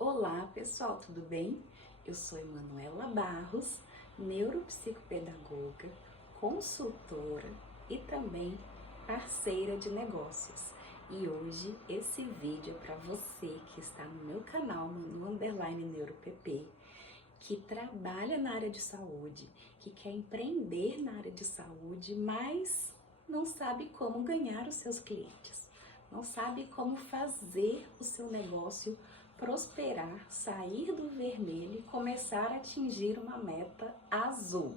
Olá pessoal, tudo bem? Eu sou Emanuela Barros, neuropsicopedagoga, consultora e também parceira de negócios. E hoje esse vídeo é para você que está no meu canal Manu_NeuroPP, que trabalha na área de saúde, que quer empreender na área de saúde, mas não sabe como ganhar os seus clientes, não sabe como fazer o seu negócio prosperar, sair do vermelho e começar a atingir uma meta azul.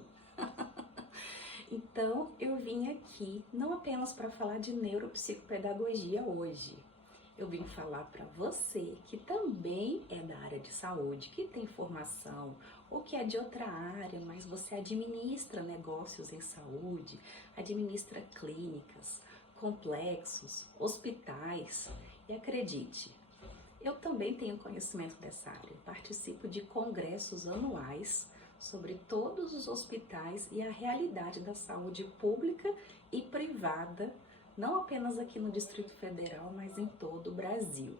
Então, eu vim aqui não apenas para falar de neuropsicopedagogia hoje. Eu vim falar para você que também é da área de saúde, que tem formação ou que é de outra área, mas você administra negócios em saúde, administra clínicas, complexos, hospitais. E acredite, eu também tenho conhecimento dessa área, participo de congressos anuais sobre todos os hospitais e a realidade da saúde pública e privada, não apenas aqui no Distrito Federal, mas em todo o Brasil.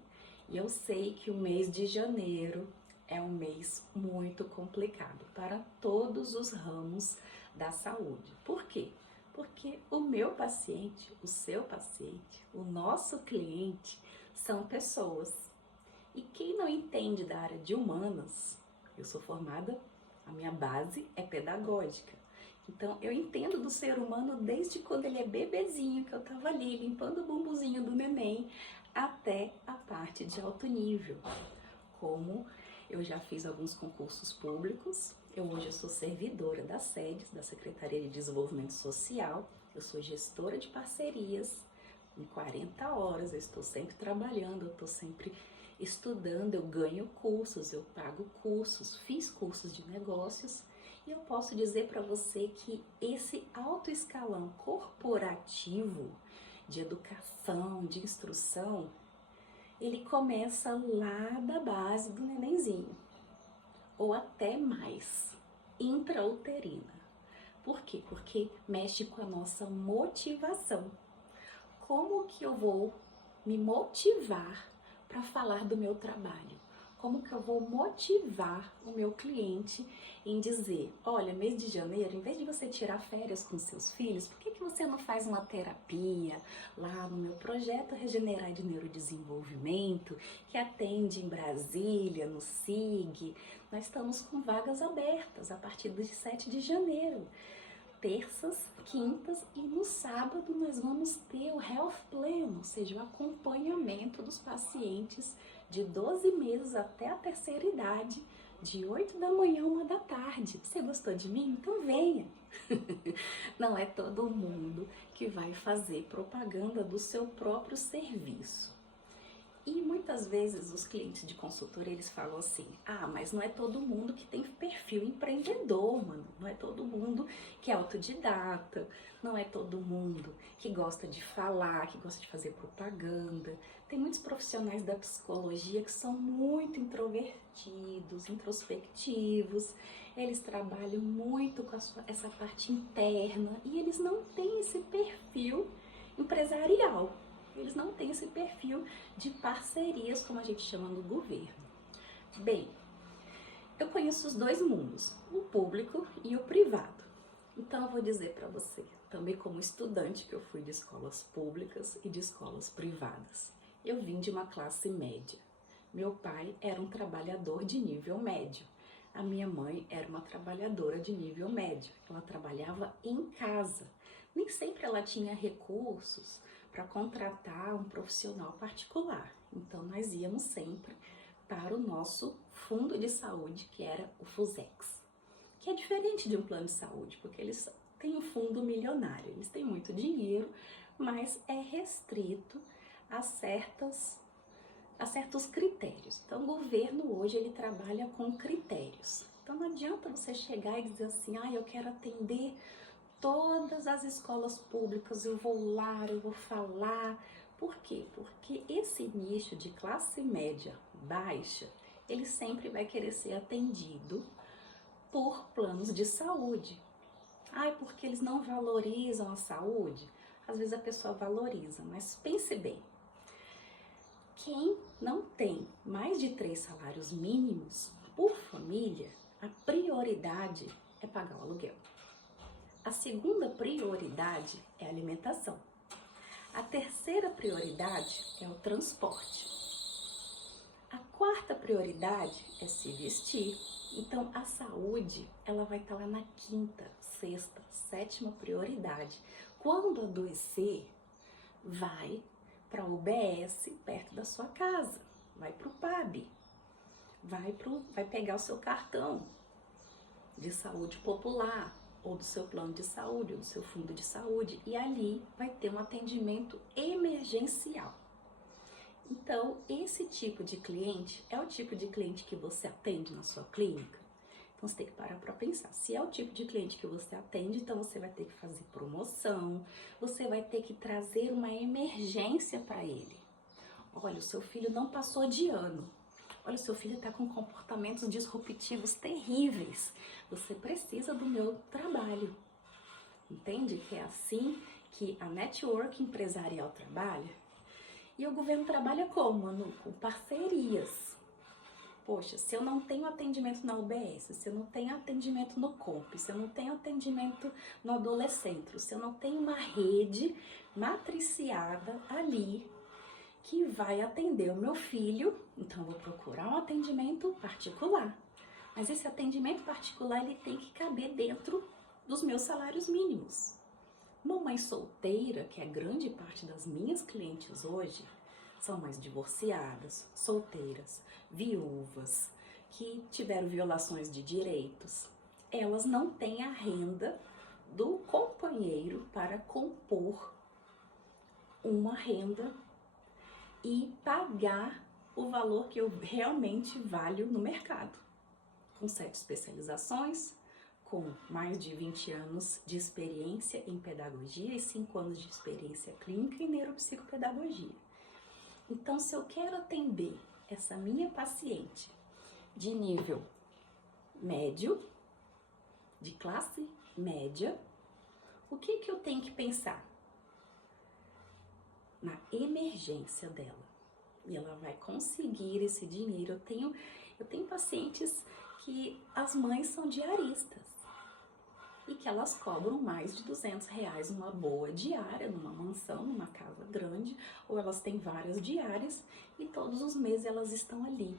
E eu sei que o mês de janeiro é um mês muito complicado para todos os ramos da saúde. Por quê? Porque o meu paciente, o seu paciente, o nosso cliente são pessoas. E quem não entende da área de humanas, eu sou formada, a minha base é pedagógica. Então, eu entendo do ser humano desde quando ele é bebezinho, que eu tava ali limpando o bumbuzinho do neném, até a parte de alto nível. Como eu já fiz alguns concursos públicos, hoje eu sou servidora da SEDES, da Secretaria de Desenvolvimento Social, eu sou gestora de parcerias, em 40 horas, eu estou sempre trabalhando, eu estou sempre estudando, eu ganho cursos, eu pago cursos, fiz cursos de negócios e eu posso dizer para você que esse alto escalão corporativo de educação, de instrução, ele começa lá da base do nenenzinho, ou até mais, intrauterina. Por quê? Porque mexe com a nossa motivação. Como que eu vou me motivar para falar do meu trabalho? Como que eu vou motivar o meu cliente em dizer, olha, mês de janeiro, em vez de você tirar férias com seus filhos, por que você não faz uma terapia lá no meu projeto Regenerar de Neurodesenvolvimento, que atende em Brasília, no SIG? Nós estamos com vagas abertas a partir de 7 de janeiro. Terças, quintas e no sábado nós vamos ter o Health Plan, ou seja, o acompanhamento dos pacientes de 12 meses até a terceira idade, de 8 da manhã a 1 da tarde. Você gostou de mim? Então venha! Não é todo mundo que vai fazer propaganda do seu próprio serviço. E muitas vezes os clientes de consultoria, eles falam assim, mas não é todo mundo que tem perfil empreendedor, mano. Não é todo mundo que é autodidata, não é todo mundo que gosta de falar, que gosta de fazer propaganda. Tem muitos profissionais da psicologia que são muito introvertidos, introspectivos, eles trabalham muito com essa parte interna e eles não têm esse perfil empresarial. Eles não têm esse perfil de parcerias, como a gente chama no governo. Bem, eu conheço os dois mundos, o público e o privado. Então eu vou dizer para você, também como estudante que eu fui de escolas públicas e de escolas privadas. Eu vim de uma classe média. Meu pai era um trabalhador de nível médio. A minha mãe era uma trabalhadora de nível médio. Ela trabalhava em casa. Nem sempre ela tinha recursos para contratar um profissional particular. Então, nós íamos sempre para o nosso fundo de saúde, que era o FUSEX, que é diferente de um plano de saúde, porque eles têm um fundo milionário, eles têm muito dinheiro, mas é restrito a certos critérios. Então, o governo hoje ele trabalha com critérios. Então, não adianta você chegar e dizer assim, eu quero atender todas as escolas públicas, eu vou lá, eu vou falar. Por quê? Porque esse nicho de classe média baixa, ele sempre vai querer ser atendido por planos de saúde. Porque eles não valorizam a saúde? Às vezes a pessoa valoriza, mas pense bem. Quem não tem mais de 3 salários mínimos por família, a prioridade é pagar o aluguel. A segunda prioridade é a alimentação. A terceira prioridade é o transporte. A quarta prioridade é se vestir. Então, a saúde, ela vai estar lá na quinta, sexta, sétima prioridade. Quando adoecer, vai para o UBS perto da sua casa, vai para o PAB, vai pegar o seu cartão de saúde popular, ou do seu plano de saúde, ou do seu fundo de saúde, e ali vai ter um atendimento emergencial. Então, esse tipo de cliente é o tipo de cliente que você atende na sua clínica? Então, você tem que parar para pensar. Se é o tipo de cliente que você atende, então você vai ter que fazer promoção, você vai ter que trazer uma emergência para ele. Olha, o seu filho não passou de ano. Olha, o seu filho está com comportamentos disruptivos terríveis. Você precisa do meu trabalho. Entende que é assim que a network empresarial trabalha? E o governo trabalha como? Com parcerias. Poxa, se eu não tenho atendimento na UBS, se eu não tenho atendimento no COMP, se eu não tenho atendimento no Adolescentro, se eu não tenho uma rede matriciada ali que vai atender o meu filho, então eu vou procurar um atendimento particular. Mas esse atendimento particular, ele tem que caber dentro dos meus salários mínimos. Uma mãe solteira, que é grande parte das minhas clientes hoje, são mães divorciadas, solteiras, viúvas, que tiveram violações de direitos. Elas não têm a renda do companheiro para compor uma renda e pagar o valor que eu realmente valho no mercado. Com 7 especializações, com mais de 20 anos de experiência em pedagogia e 5 anos de experiência clínica em neuropsicopedagogia. Então, se eu quero atender essa minha paciente de nível médio, de classe média, o que eu tenho que pensar? Na emergência dela. E ela vai conseguir esse dinheiro. Eu tenho pacientes que as mães são diaristas e que elas cobram mais de R$200 numa boa diária, numa mansão, numa casa grande, ou elas têm várias diárias e todos os meses elas estão ali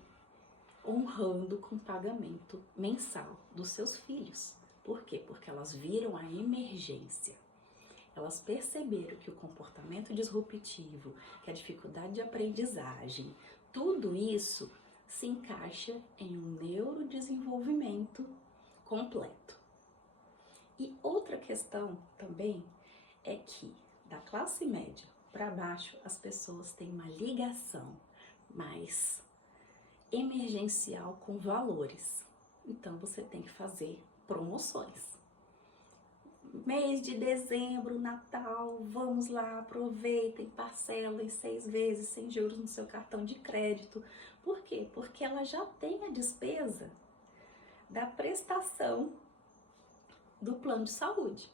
honrando com pagamento mensal dos seus filhos. Por quê? Porque elas viram a emergência. Elas perceberam que o comportamento disruptivo, que a dificuldade de aprendizagem, tudo isso se encaixa em um neurodesenvolvimento completo. E outra questão também é que da classe média para baixo as pessoas têm uma ligação mais emergencial com valores. Então você tem que fazer promoções. Mês de dezembro, Natal, vamos lá, aproveitem, parcela em 6 vezes, sem juros no seu cartão de crédito. Por quê? Porque ela já tem a despesa da prestação do plano de saúde.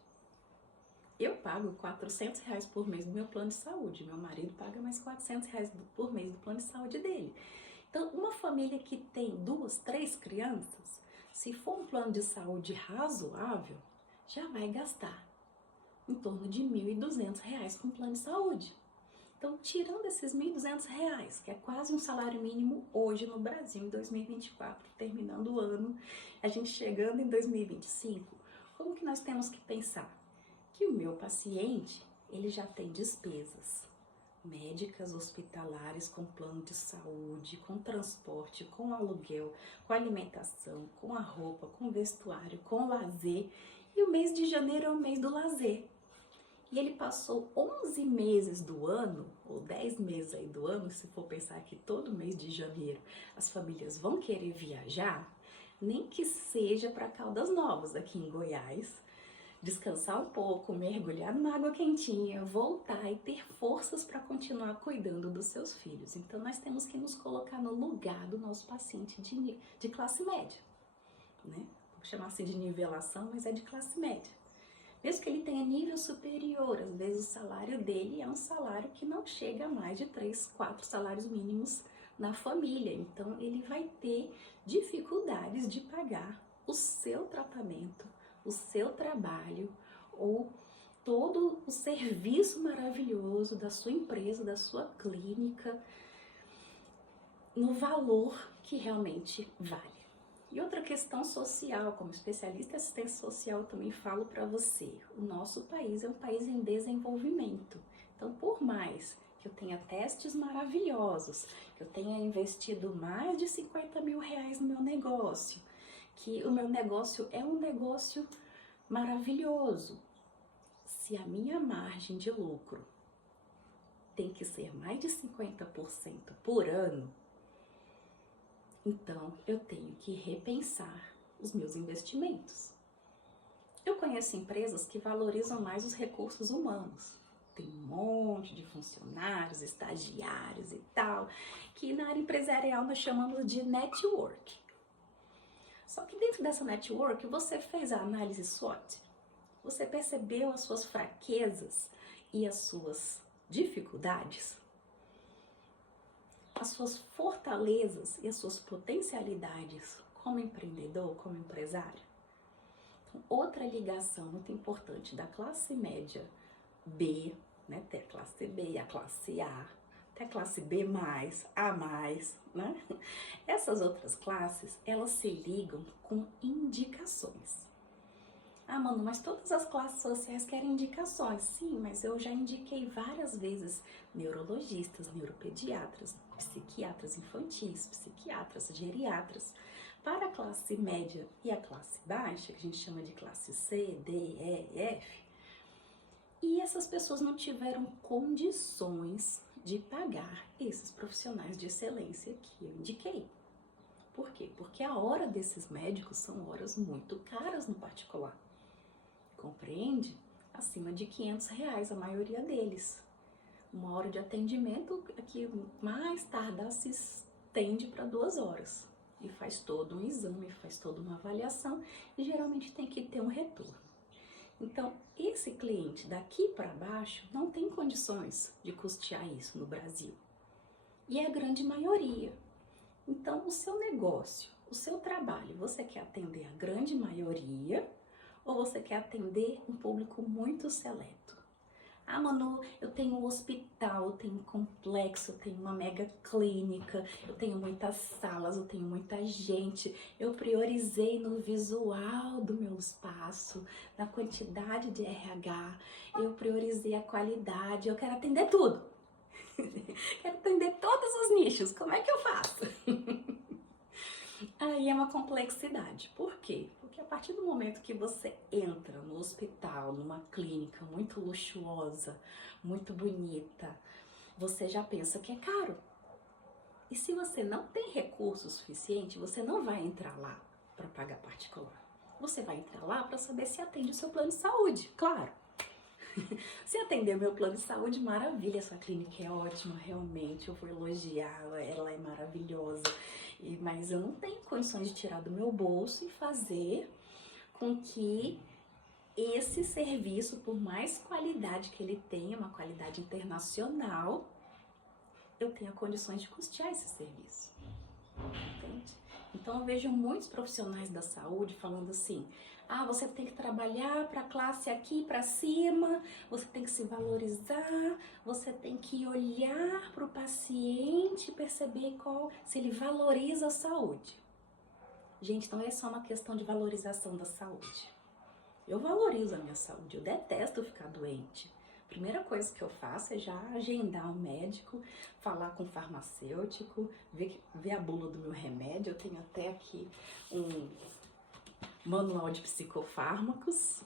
Eu pago R$400 por mês do meu plano de saúde, meu marido paga mais R$400 por mês do plano de saúde dele. Então, uma família que tem 2, 3 crianças, se for um plano de saúde razoável, já vai gastar em torno de R$1.200 com plano de saúde. Então, tirando esses R$1.200, que é quase um salário mínimo hoje no Brasil, em 2024, terminando o ano, a gente chegando em 2025, como que nós temos que pensar? Que o meu paciente, ele já tem despesas médicas, hospitalares, com plano de saúde, com transporte, com aluguel, com alimentação, com a roupa, com vestuário, com lazer. E o mês de janeiro é o mês do lazer. E ele passou 11 meses do ano, ou 10 meses aí do ano, se for pensar que todo mês de janeiro as famílias vão querer viajar, nem que seja para Caldas Novas, aqui em Goiás, descansar um pouco, mergulhar numa água quentinha, voltar e ter forças para continuar cuidando dos seus filhos. Então, nós temos que nos colocar no lugar do nosso paciente de classe média, né? Vou chamar assim de nivelação, mas é de classe média. Mesmo que ele tenha nível superior, às vezes o salário dele é um salário que não chega a mais de 3, 4 salários mínimos na família. Então, ele vai ter dificuldades de pagar o seu tratamento, o seu trabalho ou todo o serviço maravilhoso da sua empresa, da sua clínica, no valor que realmente vale. E outra questão social, como especialista em assistência social, eu também falo para você, o nosso país é um país em desenvolvimento. Então, por mais que eu tenha testes maravilhosos, que eu tenha investido mais de 50 mil reais no meu negócio, que o meu negócio é um negócio maravilhoso, se a minha margem de lucro tem que ser mais de 50% por ano, então eu tenho que repensar os meus investimentos. Eu conheço empresas que valorizam mais os recursos humanos. Tem um monte de funcionários, estagiários e tal, que na área empresarial nós chamamos de network. Só que dentro dessa network você fez a análise SWOT, você percebeu as suas fraquezas e as suas dificuldades, as suas fortalezas e as suas potencialidades como empreendedor, como empresário. Então, outra ligação muito importante da classe média B, né, até a classe B e a classe A, até a classe B+, A+, né? Essas outras classes, elas se ligam com indicações. Ah, mano, mas todas as classes sociais querem indicações. Sim, mas eu já indiquei várias vezes neurologistas, neuropediatras, psiquiatras infantis, psiquiatras, geriatras, para a classe média e a classe baixa, que a gente chama de classe C, D, E, F. E essas pessoas não tiveram condições de pagar esses profissionais de excelência que eu indiquei. Por quê? Porque a hora desses médicos são horas muito caras no particular. Compreende? Acima de R$ 500 a maioria deles. Uma hora de atendimento que mais tardar se estende para 2 horas. E faz todo um exame, faz toda uma avaliação e geralmente tem que ter um retorno. Então, esse cliente daqui para baixo não tem condições de custear isso no Brasil. E é a grande maioria. Então, o seu negócio, o seu trabalho, você quer atender a grande maioria ou você quer atender um público muito seleto? Ah, Manu, eu tenho um hospital, eu tenho um complexo, eu tenho uma mega clínica, eu tenho muitas salas, eu tenho muita gente. Eu priorizei no visual do meu espaço, na quantidade de RH, eu priorizei a qualidade, eu quero atender tudo. Quero atender todos os nichos, como é que eu faço? Aí é uma complexidade. Por quê? Porque a partir do momento que você entra no hospital, numa clínica muito luxuosa, muito bonita, você já pensa que é caro. E se você não tem recurso suficiente, você não vai entrar lá para pagar particular. Você vai entrar lá para saber se atende o seu plano de saúde, claro. Se atender o meu plano de saúde, maravilha, essa clínica é ótima, realmente, eu vou elogiá-la, ela é maravilhosa. Mas eu não tenho condições de tirar do meu bolso e fazer com que esse serviço, por mais qualidade que ele tenha, uma qualidade internacional, eu tenha condições de custear esse serviço. Entende? Então eu vejo muitos profissionais da saúde falando assim: ah, você tem que trabalhar para a classe aqui para cima, você tem que se valorizar, você tem que olhar para o paciente e perceber se ele valoriza a saúde. Gente, então é só uma questão de valorização da saúde. Eu valorizo a minha saúde, eu detesto ficar doente. A primeira coisa que eu faço é já agendar um médico, falar com o farmacêutico, ver a bula do meu remédio. Eu tenho até aqui um manual de psicofármacos,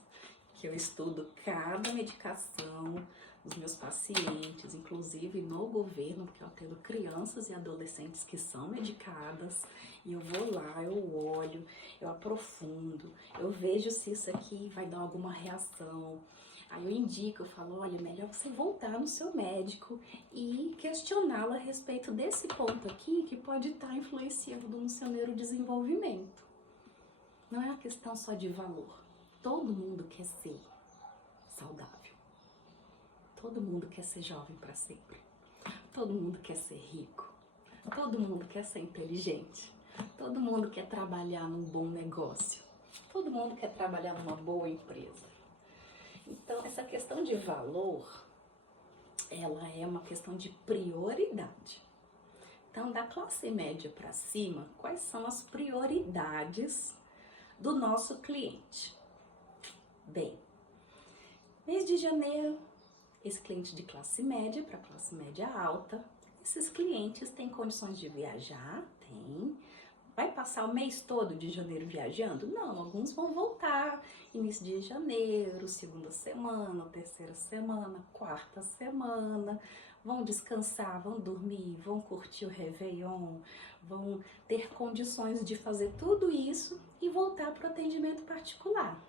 que eu estudo cada medicação dos meus pacientes, inclusive no governo, porque eu atendo crianças e adolescentes que são medicadas, e eu vou lá, eu olho, eu aprofundo, eu vejo se isso aqui vai dar alguma reação. Aí eu indico, eu falo, olha, melhor você voltar no seu médico e questioná-lo a respeito desse ponto aqui que pode estar influenciando no seu neurodesenvolvimento. Não é uma questão só de valor. Todo mundo quer ser saudável. Todo mundo quer ser jovem para sempre. Todo mundo quer ser rico. Todo mundo quer ser inteligente. Todo mundo quer trabalhar num bom negócio. Todo mundo quer trabalhar numa boa empresa. Então, essa questão de valor, ela é uma questão de prioridade. Então, da classe média para cima, quais são as prioridades do nosso cliente? Bem, mês de janeiro, esse cliente de classe média para classe média alta, esses clientes têm condições de viajar? Tem. Vai passar o mês todo de janeiro viajando? Não, alguns vão voltar início de janeiro, segunda semana, terceira semana, quarta semana, vão descansar, vão dormir, vão curtir o Réveillon, vão ter condições de fazer tudo isso e voltar para o atendimento particular.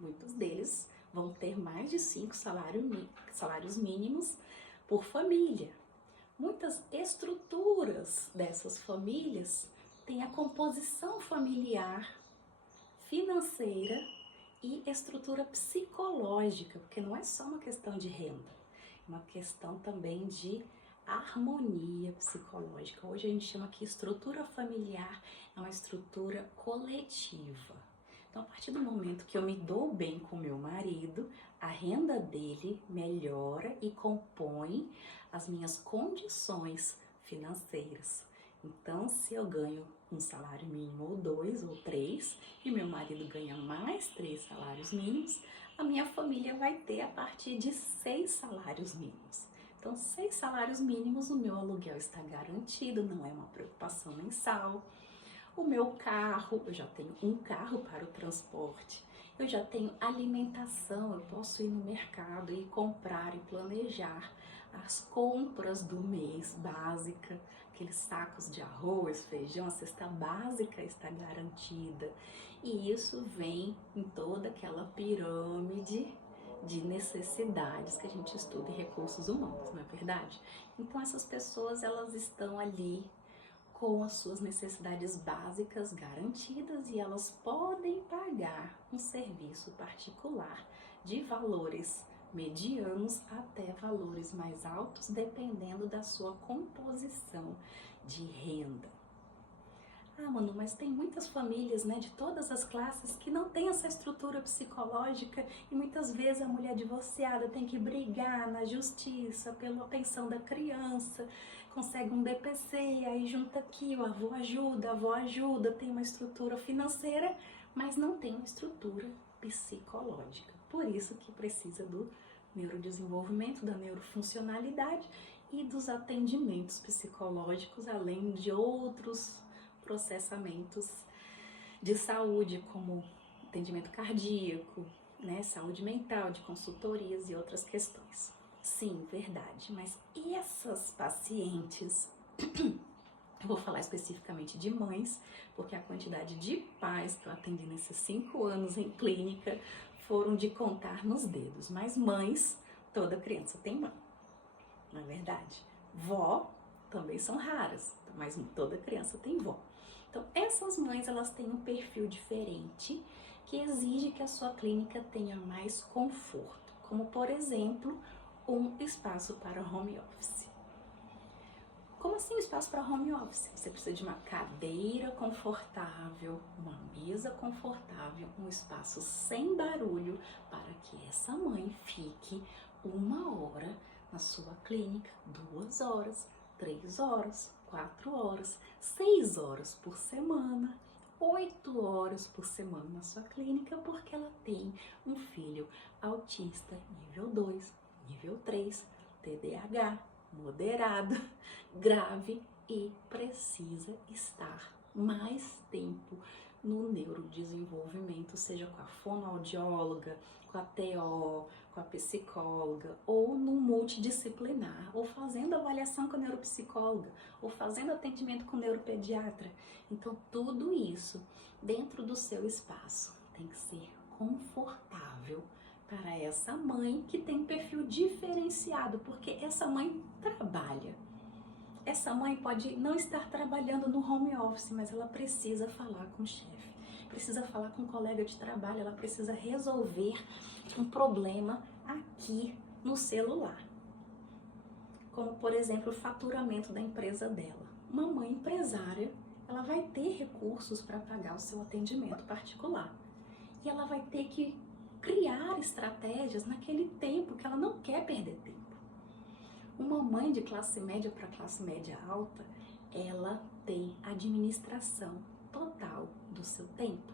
Muitos deles vão ter mais de 5 salários mínimos por família. Muitas estruturas dessas famílias têm a composição familiar, financeira e estrutura psicológica, porque não é só uma questão de renda, é uma questão também de harmonia psicológica. Hoje a gente chama que estrutura familiar é uma estrutura coletiva. Então, a partir do momento que eu me dou bem com meu marido, a renda dele melhora e compõe as minhas condições financeiras. Então, se eu ganho um salário mínimo ou 2 ou 3 e meu marido ganha mais 3 salários mínimos, a minha família vai ter a partir de 6 salários mínimos. Então, 6 salários mínimos, o meu aluguel está garantido, não é uma preocupação mensal. O meu carro, eu já tenho um carro para o transporte, eu já tenho alimentação, eu posso ir no mercado e comprar e planejar as compras do mês básica, aqueles sacos de arroz, feijão, a cesta básica está garantida. E isso vem em toda aquela pirâmide de necessidades que a gente estuda em recursos humanos, não é verdade? Então essas pessoas, elas estão ali com as suas necessidades básicas garantidas e elas podem pagar um serviço particular de valores medianos até valores mais altos, dependendo da sua composição de renda. Ah, Manu, mas tem muitas famílias, né, de todas as classes que não tem essa estrutura psicológica e muitas vezes a mulher divorciada tem que brigar na justiça pela pensão da criança, consegue um BPC, aí junta aqui, o avô ajuda, a avó ajuda, tem uma estrutura financeira, mas não tem uma estrutura psicológica. Por isso que precisa do neurodesenvolvimento, da neurofuncionalidade e dos atendimentos psicológicos, além de outros processamentos de saúde, como atendimento cardíaco, né, saúde mental, de consultorias e outras questões. Sim, verdade, mas essas pacientes, eu vou falar especificamente de mães, porque a quantidade de pais que eu atendi nesses 5 anos em clínica foram de contar nos dedos, mas mães, toda criança tem mãe, não é verdade? Vó também são raras, mas toda criança tem vó. Então, essas mães, elas têm um perfil diferente que exige que a sua clínica tenha mais conforto, como, por exemplo, um espaço para home office. Como assim um espaço para home office? Você precisa de uma cadeira confortável, uma mesa confortável, um espaço sem barulho para que essa mãe fique 1 hora na sua clínica, 2 horas, 3 horas, 4 horas, 6 horas por semana, 8 horas por semana na sua clínica, porque ela tem um filho autista nível 2, nível 3, TDAH, moderado, grave e precisa estar mais tempo no neurodesenvolvimento, seja com a fonoaudióloga, com a TO, com a psicóloga, ou no multidisciplinar, ou fazendo avaliação com a neuropsicóloga, ou fazendo atendimento com o neuropediatra. Então, tudo isso dentro do seu espaço tem que ser confortável para essa mãe que tem um perfil diferenciado, porque essa mãe trabalha. Essa mãe pode não estar trabalhando no home office, mas ela precisa falar com o chefe, precisa falar com um colega de trabalho, ela precisa resolver um problema aqui no celular. Como, por exemplo, o faturamento da empresa dela. Uma mãe empresária, ela vai ter recursos para pagar o seu atendimento particular. E ela vai ter que criar estratégias naquele tempo que ela não quer perder tempo. Uma mãe de classe média para classe média alta, ela tem administração total do seu tempo.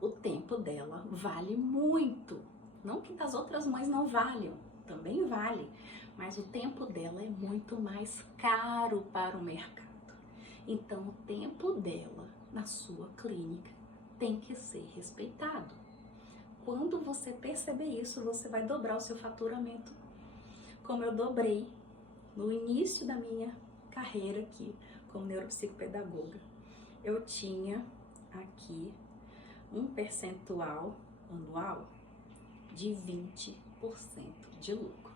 O tempo dela vale muito. Não que das outras mães não valham, também vale, mas o tempo dela é muito mais caro para o mercado. Então, o tempo dela na sua clínica tem que ser respeitado. Quando você perceber isso, você vai dobrar o seu faturamento, como eu dobrei no início da minha carreira aqui como neuropsicopedagoga. Eu tinha aqui um percentual anual de 20% de lucro.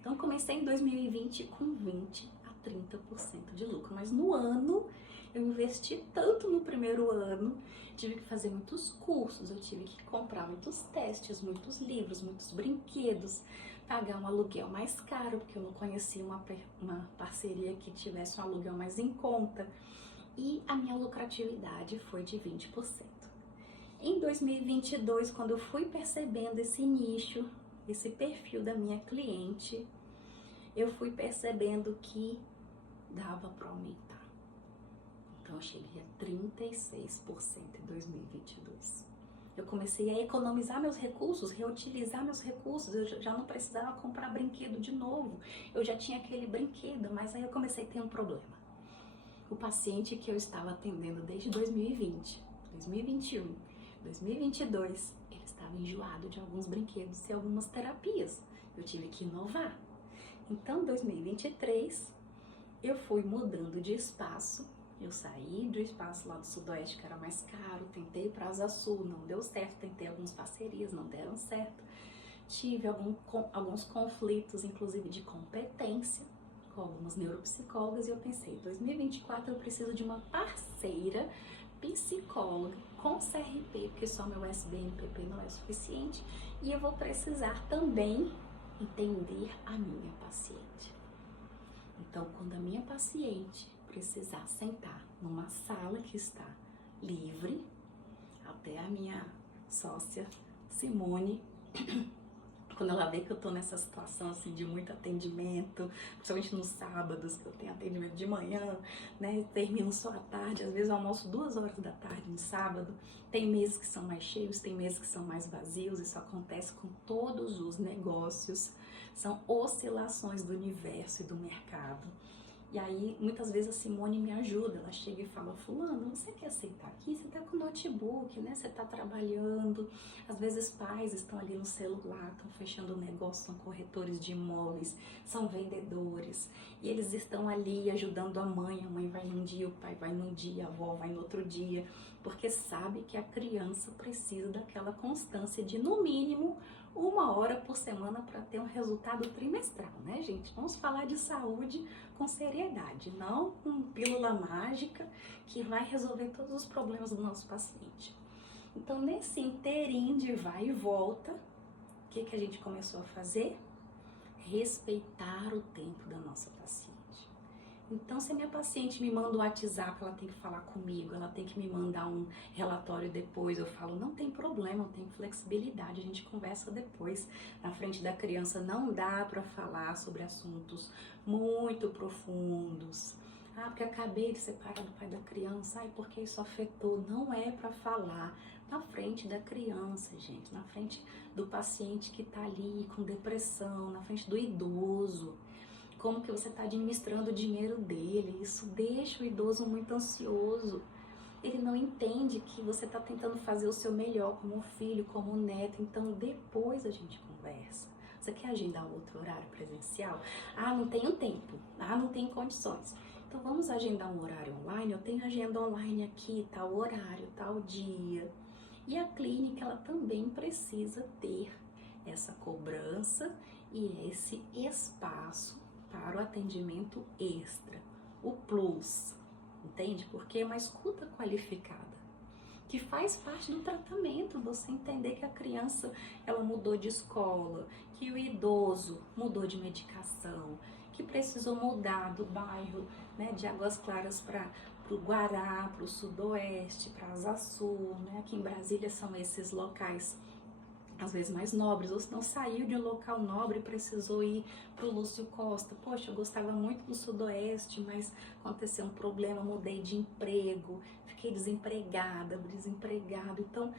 Então, comecei em 2020 com 20 a 30% de lucro, mas no ano eu investi tanto no primeiro ano, tive que fazer muitos cursos, eu tive que comprar muitos testes, muitos livros, muitos brinquedos, pagar um aluguel mais caro, porque eu não conhecia uma parceria que tivesse um aluguel mais em conta, e a minha lucratividade foi de 20%. Em 2022, quando eu fui percebendo esse nicho, esse perfil da minha cliente, eu fui percebendo que dava para aumentar. Então, eu cheguei a 36% em 2022. Eu comecei a economizar meus recursos, reutilizar meus recursos, eu já não precisava comprar brinquedo de novo. Eu já tinha aquele brinquedo, mas aí eu comecei a ter um problema. O paciente que eu estava atendendo desde 2020, 2021, 2022, ele estava enjoado de alguns brinquedos e algumas terapias. Eu tive que inovar. Então, em 2023, eu fui mudando de espaço. Eu saí do espaço lá do Sudoeste, que era mais caro, tentei ir para a Asa Sul, não deu certo, tentei algumas parcerias, não deram certo. Tive alguns conflitos, inclusive de competência, com algumas neuropsicólogas, e eu pensei, 2024 eu preciso de uma parceira psicóloga com CRP, porque só meu SBMPP não é suficiente, e eu vou precisar também entender a minha paciente. Então, quando a minha paciente precisar sentar numa sala que está livre, até a minha sócia Simone, quando ela vê que eu tô nessa situação assim de muito atendimento, principalmente nos sábados, que eu tenho atendimento de manhã, né, termino só à tarde, às vezes eu almoço 2 horas da tarde no sábado, tem meses que são mais cheios, tem meses que são mais vazios, isso acontece com todos os negócios, são oscilações do universo e do mercado. E aí, muitas vezes a Simone me ajuda, ela chega e fala, fulano, você quer aceitar aqui? Você tá com notebook, né? Você tá trabalhando, às vezes pais estão ali no celular, estão fechando o negócio, são corretores de imóveis, são vendedores, e eles estão ali ajudando a mãe vai num dia, o pai vai num dia, a avó vai no outro dia, porque sabe que a criança precisa daquela constância de, no mínimo, 1 hora por semana para ter um resultado trimestral, né, gente? Vamos falar de saúde com seriedade, não com pílula mágica que vai resolver todos os problemas do nosso paciente. Então, nesse inteirinho de vai e volta, o que a gente começou a fazer? Respeitar o tempo da nossa paciente. Então, se a minha paciente me manda um WhatsApp, ela tem que falar comigo, ela tem que me mandar um relatório depois, eu falo, não tem problema, eu tenho flexibilidade, a gente conversa depois. Na frente da criança não dá para falar sobre assuntos muito profundos. Ah, porque acabei de separar do pai da criança, ai, porque isso afetou. Não é para falar na frente da criança, gente, na frente do paciente que tá ali com depressão, na frente do idoso. Como que você está administrando o dinheiro dele, isso deixa o idoso muito ansioso. Ele não entende que você está tentando fazer o seu melhor como filho, como neto, então depois a gente conversa. Você quer agendar outro horário presencial? Ah, não tenho tempo, não tenho condições. Então vamos agendar um horário online, eu tenho agenda online aqui, tal horário, tal dia. E a clínica, ela também precisa ter essa cobrança e esse espaço para o atendimento extra, o plus, entende? Porque é uma escuta qualificada. que faz parte do tratamento, você entender que a criança ela mudou de escola, que o idoso mudou de medicação, que precisou mudar do bairro, né, de Águas Claras para o Guará, para o Sudoeste, para Asa Sul, né? Aqui em Brasília são esses locais às vezes mais nobres, ou se não saiu de um local nobre e precisou ir para o Lúcio Costa. Poxa, eu gostava muito do Sudoeste, mas aconteceu um problema, mudei de emprego, fiquei desempregado. Então,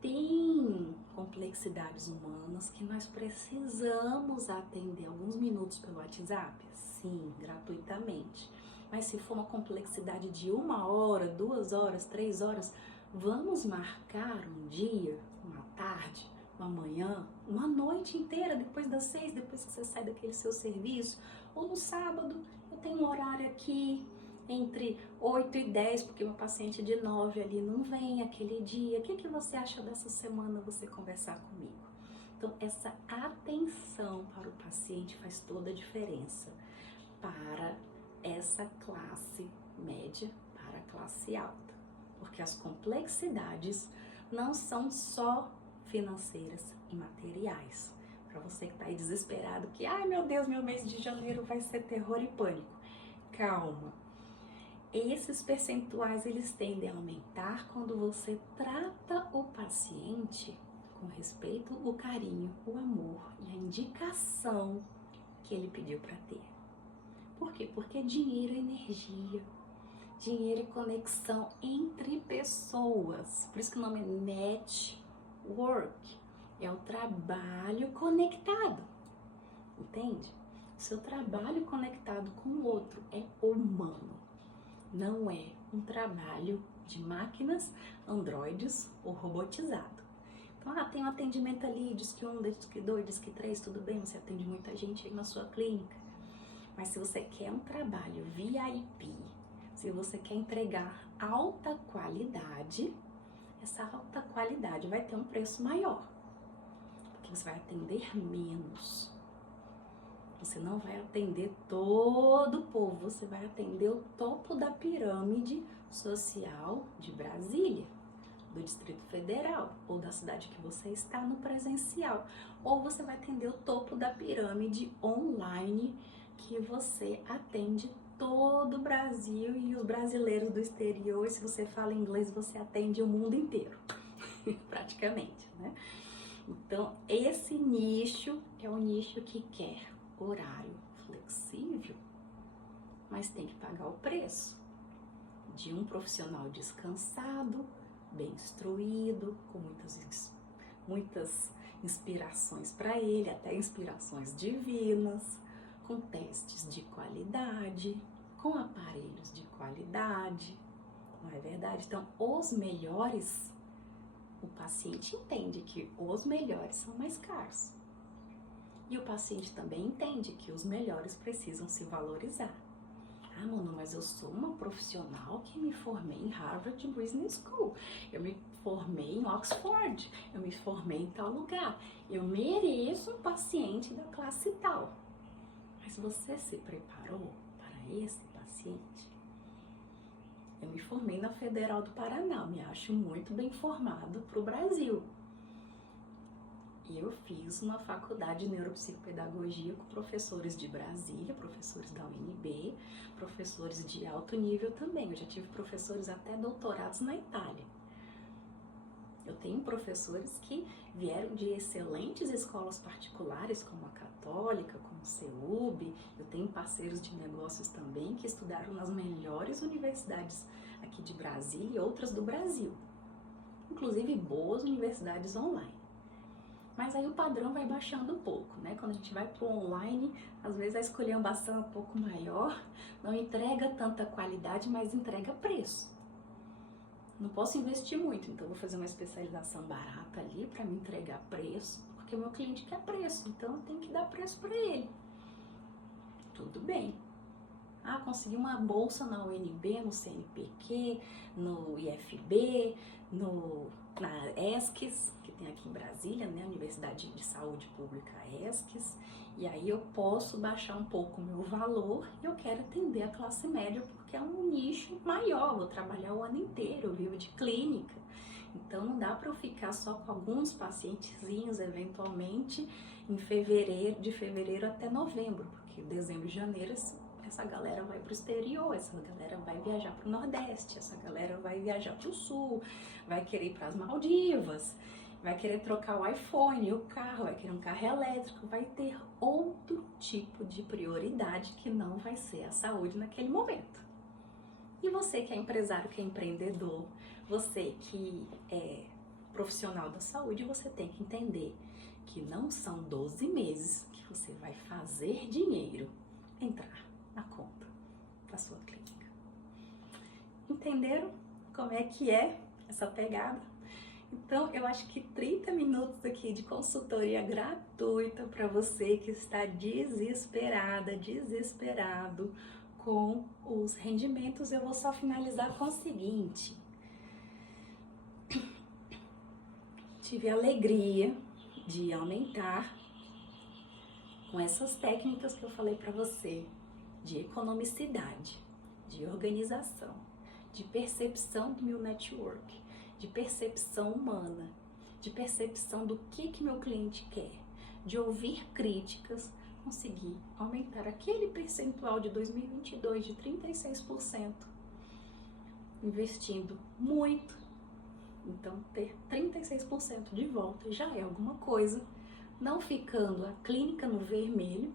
tem complexidades humanas que nós precisamos atender alguns minutos pelo WhatsApp? Sim, gratuitamente. Mas se for uma complexidade de 1 hora, 2 horas, 3 horas, vamos marcar um dia, uma tarde, uma manhã, uma noite inteira, depois das 6, depois que você sai daquele seu serviço, ou no sábado, eu tenho um horário aqui entre 8 e 10, porque meu paciente de 9 ali não vem aquele dia. O que você acha dessa semana você conversar comigo? Então, essa atenção para o paciente faz toda a diferença para essa classe média, para a classe alta, porque as complexidades não são só financeiras e materiais. Para você que está aí desesperado, que ai meu Deus, meu mês de janeiro vai ser terror e pânico. Calma. Esses percentuais eles tendem a aumentar quando você trata o paciente com respeito, o carinho, o amor e a indicação que ele pediu para ter. Por quê? Porque dinheiro é energia. Dinheiro é conexão entre pessoas. Por isso que o nome é network. É o trabalho conectado. Entende? O seu trabalho conectado com o outro é humano. Não é um trabalho de máquinas, androides ou robotizado. Então, tem um atendimento ali, diz que 1, diz que 2, diz que 3, tudo bem, você atende muita gente aí na sua clínica. Mas se você quer um trabalho VIP, se você quer entregar alta qualidade, essa alta qualidade vai ter um preço maior, porque você vai atender menos. Você não vai atender todo o povo, você vai atender o topo da pirâmide social de Brasília, do Distrito Federal, ou da cidade que você está no presencial. Ou você vai atender o topo da pirâmide online, que você atende todo o Brasil e os brasileiros do exterior. E se você fala inglês, você atende o mundo inteiro, praticamente, né? Então, esse nicho é um nicho que quer horário flexível, mas tem que pagar o preço de um profissional descansado, bem instruído, com muitas inspirações para ele, até inspirações divinas, com testes de qualidade, com aparelhos de qualidade, não é verdade? Então, os melhores, o paciente entende que os melhores são mais caros. E o paciente também entende que os melhores precisam se valorizar. Ah, Manu, mas eu sou uma profissional que me formei em Harvard Business School, eu me formei em Oxford, eu me formei em tal lugar, eu mereço um paciente da classe tal. Mas você se preparou para esse paciente? Eu me formei na Federal do Paraná, me acho muito bem formado para o Brasil. E eu fiz uma faculdade de neuropsicopedagogia com professores de Brasília, professores da UNB, professores de alto nível também. Eu já tive professores até doutorados na Itália. Eu tenho professores que vieram de excelentes escolas particulares, como a Católica, como o CEUB. Eu tenho parceiros de negócios também que estudaram nas melhores universidades aqui de Brasília e outras do Brasil. Inclusive boas universidades online. Mas aí o padrão vai baixando um pouco, né? Quando a gente vai para o online, às vezes a escolhambação é um pouco maior, não entrega tanta qualidade, mas entrega preço. Não posso investir muito, então vou fazer uma especialização barata ali para me entregar preço, porque o meu cliente quer preço, então eu tenho que dar preço para ele. Tudo bem. Ah, consegui uma bolsa na UNB, no CNPq, no IFB, na ESCS, que tem aqui em Brasília, né, Universidade de Saúde Pública ESCS, e aí eu posso baixar um pouco o meu valor e eu quero atender a classe média porque é um nicho maior, vou trabalhar o ano inteiro, eu vivo de clínica, Então não dá para eu ficar só com alguns pacientezinhos, eventualmente, em fevereiro, de fevereiro até novembro, porque dezembro e janeiro essa galera vai para o exterior, essa galera vai viajar para o Nordeste, essa galera vai viajar para o Sul, vai querer ir para as Maldivas, vai querer trocar o iPhone, o carro, vai querer um carro elétrico, vai ter outro tipo de prioridade que não vai ser a saúde naquele momento. E você que é empresário, que é empreendedor, você que é profissional da saúde, você tem que entender que não são 12 meses que você vai fazer dinheiro entrar na conta da sua clínica. Entenderam como é que é essa pegada? Então, eu acho que 30 minutos aqui de consultoria gratuita para você que está desesperada, desesperado com os rendimentos. Eu vou só finalizar com o seguinte. Tive a alegria de aumentar com essas técnicas que eu falei para você, de economicidade, de organização, de percepção do meu network, de percepção humana, de percepção do que meu cliente quer, de ouvir críticas, conseguir aumentar aquele percentual de 2022 de 36%, investindo muito. Então, ter 36% de volta já é alguma coisa, não ficando a clínica no vermelho,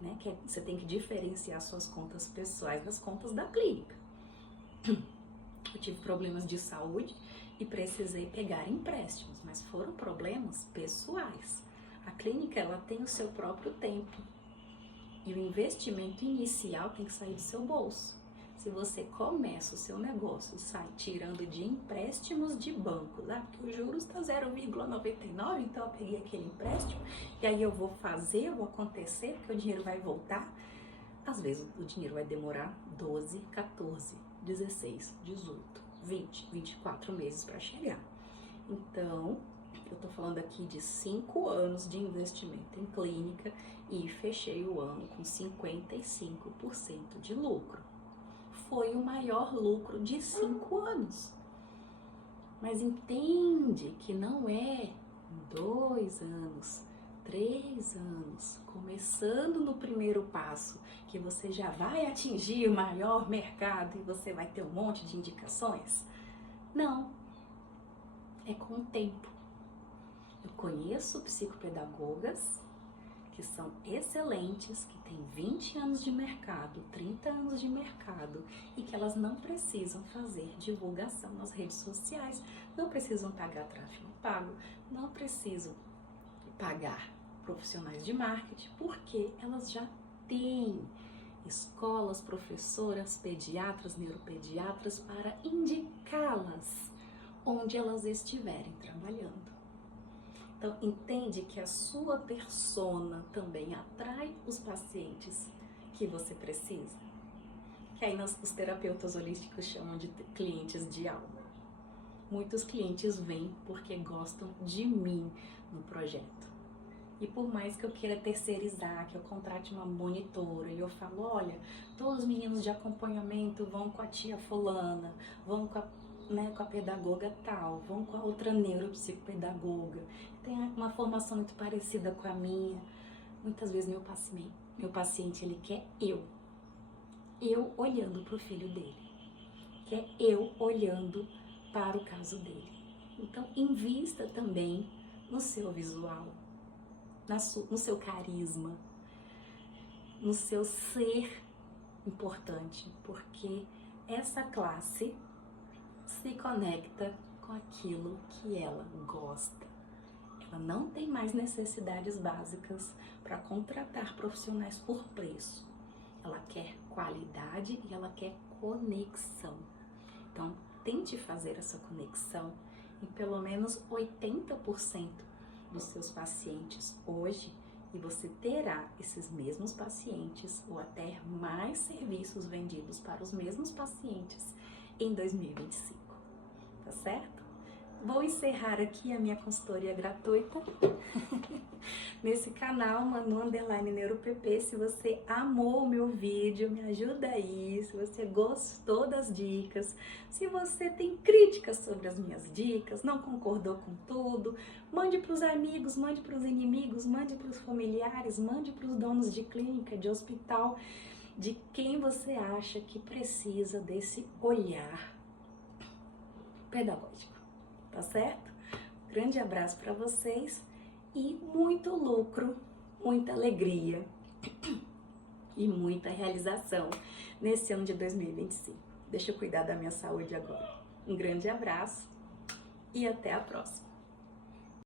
né? Que você tem que diferenciar suas contas pessoais das contas da clínica. Eu tive problemas de saúde e precisei pegar empréstimos, mas foram problemas pessoais. A clínica, ela tem o seu próprio tempo e o investimento inicial tem que sair do seu bolso. Se você começa o seu negócio e sai tirando de empréstimos de banco, né? Porque o juros está 0,99, então eu peguei aquele empréstimo e aí eu vou fazer, eu vou acontecer, porque o dinheiro vai voltar. Às vezes o dinheiro vai demorar 12, 14, 16, 18, 20, 24 meses para chegar. Então, eu tô falando aqui de 5 anos de investimento em clínica e fechei o ano com 55% de lucro. Foi o maior lucro de 5 anos. Mas entende que não é 2 anos, 3 anos, começando no primeiro passo, que você já vai atingir o maior mercado e você vai ter um monte de indicações. Não, é com o tempo. Eu conheço psicopedagogas que são excelentes, que têm 20 anos de mercado, 30 anos de mercado e que elas não precisam fazer divulgação nas redes sociais, não precisam pagar tráfego pago, não precisam pagar profissionais de marketing, porque elas já têm escolas, professoras, pediatras, neuropediatras para indicá-las onde elas estiverem trabalhando. Então, entende que a sua persona também atrai os pacientes que você precisa? Que aí os terapeutas holísticos chamam de clientes de alma. Muitos clientes vêm porque gostam de mim no projeto. E por mais que eu queira terceirizar, que eu contrate uma monitora e eu falo, olha, todos os meninos de acompanhamento vão com a tia fulana, vão com a pedagoga tal, vão com a outra neuropsicopedagoga, tem uma formação muito parecida com a minha. Muitas vezes meu paciente ele quer eu olhando para o filho dele, quer eu olhando para o caso dele. Então, invista também no seu visual, no seu carisma, no seu ser importante, porque essa classe se conecta com aquilo que ela gosta. Ela não tem mais necessidades básicas para contratar profissionais por preço. Ela quer qualidade e ela quer conexão. Então, tente fazer essa conexão em pelo menos 80% dos seus pacientes hoje e você terá esses mesmos pacientes ou até mais serviços vendidos para os mesmos pacientes em 2025, tá certo? vou encerrar aqui a minha consultoria gratuita nesse canal Manu_NeuroPP. Se você amou o meu vídeo, me ajuda aí. Se você gostou das dicas, se você tem críticas sobre as minhas dicas, não concordou com tudo, mande para os amigos, mande para os inimigos, mande para os familiares, mande para os donos de clínica, de hospital, de quem você acha que precisa desse olhar pedagógico, tá certo? Grande abraço para vocês e muito lucro, muita alegria e muita realização nesse ano de 2025. Deixa eu cuidar da minha saúde agora. Um grande abraço e até a próxima.